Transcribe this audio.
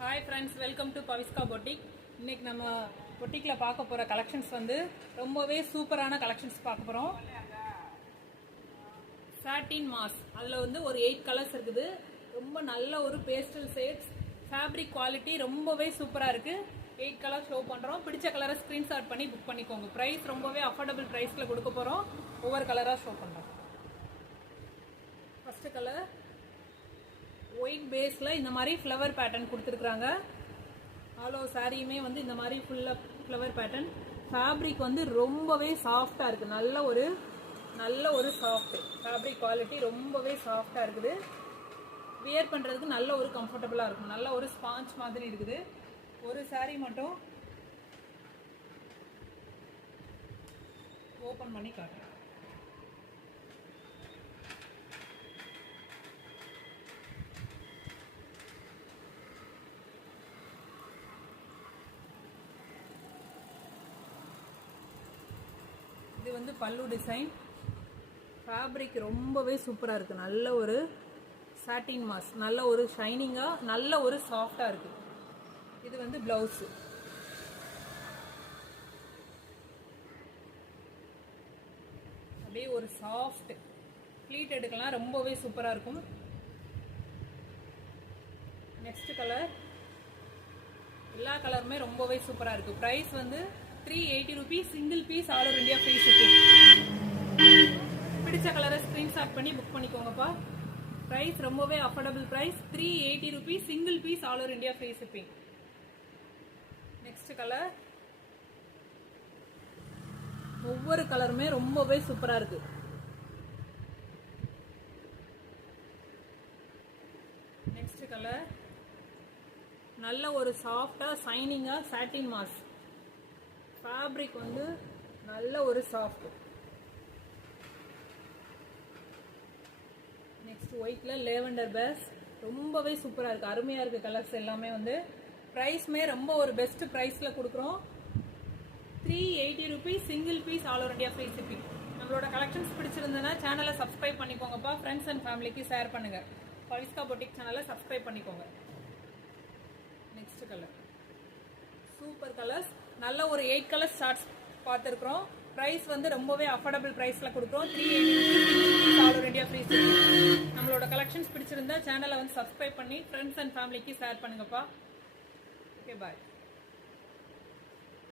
Hi friends, welcome to Paviska Boutique. இன்னைக்கு நம்ம பொட்டிக்ல பார்க்க போற கலெக்ஷன்ஸ் வந்து ரொம்பவே சூப்பரான கலெக்ஷன்ஸ் பார்க்க போறோம். சாட்டின் மாஸ் அதுல வந்து ஒரு 8 கலர்ஸ் இருக்குது. ரொம்ப நல்ல ஒரு பேஸ்டல் ஷேட்ஸ். ஃபேப்ரிக் குவாலிட்டி ரொம்பவே சூப்பரா இருக்கு. 8 கலர் ஷோ பண்றோம். பிடிச்ச கலரை ஸ்கிரீன்ஷாட் பண்ணி புக் பண்ணிக்கோங்க. பிரைஸ் ரொம்பவே அஃபோர்டபிள் பிரைஸ்ல கொடுக்க போறோம். ஒவ்வொரு கலரா ஷோ பண்றோம். ஃபர்ஸ்ட் கலர் ஒயிட் பேஸ்ல இந்த மாதிரி ஃப்ளவர் பேட்டர்ன் கொடுத்துருக்காங்க. ஆல் ஓவர் சாரியுமே வந்து இந்த மாதிரி ஃபுல்லா ஃப்ளவர் பேட்டர்ன். ஃபேப்ரிக் வந்து ரொம்பவே சாஃப்டா இருக்கு. நல்ல ஒரு சாஃப்ட் ஃபேப்ரிக் குவாலிட்டி ரொம்பவே சாஃப்டா இருக்குது. வியர் பண்றதுக்கு நல்ல ஒரு கம்ஃபர்டபுளா இருக்கும். நல்ல ஒரு ஸ்பாஞ்ச் மாதிரி இருக்குது. ஒரு சாரி மட்டும் ஓபன் பண்ணி காட்டுறேன். இது வந்து பல்லு டிசைன். ஃபேப்ரிக் ரொம்பவே சூப்பராக இருக்குது. நல்ல ஒரு சாட்டின் மாஸ், நல்ல ஒரு ஷைனிங்காக, நல்ல ஒரு சாஃப்டாக இருக்குது. இது வந்து ப்ளவுஸு. அப்படியே ஒரு சாஃப்ட் ப்ளீட் எடுக்கலாம். ரொம்பவே சூப்பராக இருக்கும். Next colour. எல்லா கலருமே ரொம்பவே சூப்பராக இருக்குது. ப்ரைஸ் வந்து 380 rupees, single piece, all over India free shipping. பிடிச்ச கலரை ஸ்கிரீன்ஷாட் பண்ணி புக் பண்ணிக்கோங்கப்பா. ப்ரைஸ் ரொம்பவே affordable price. 380 rupees, single piece, all over India free shipping. Next colour. ஒவ்வொரு கலருமே ரொம்பவே சூப்பரா இருக்கு. Next colour. நல்ல ஒரு சாஃப்டா ஷைனிங்கா சாட்டின் மாஸ். ஃபேப்ரிக் வந்து நல்ல ஒரு சாஃப்ட். நெக்ஸ்ட் ஒயிட்ல லேவெண்டர் பேஸ். ரொம்பவே சூப்பரா இருக்கு. அருமையா இருக்கு. கலர்ஸ் எல்லாமே வந்து பிரைஸ்மே ரொம்ப ஒரு பெஸ்ட் பிரைஸ்ல கொடுக்குறோம். 380 rupees, single piece, all over India free shipping. நம்மளோட கலெக்ஷன்ஸ் பிடிச்சிருந்ததுன்னா சேனலை சப்ஸ்கிரைப் பண்ணிக்கோங்கப்பா. ஃப்ரெண்ட்ஸ் அண்ட் ஃபேமிலிக்கு ஷேர் பண்ணுங்க. பவிஸ்கா பொட்டிக் சேனலை சப்ஸ்கிரைப் பண்ணிக்கோங்க. Next colour. Super colours. நல்ல ஒரு 8 கலர்ஸ் ஷார்ட்ஸ் பார்த்துருக்குறோம். ப்ரைஸ் வந்து ரொம்பவே அஃபோர்டபிள் ப்ரைஸில் கொடுக்குறோம். 380 all over India free shipping. நம்மளோட கலெக்ஷன்ஸ் பிடிச்சிருந்தா சேனலை வந்து சப்ஸ்கிரைப் பண்ணி ஃப்ரெண்ட்ஸ் அண்ட் ஃபேமிலிக்கு ஷேர் பண்ணுங்கப்பா. ஓகே, பாய்.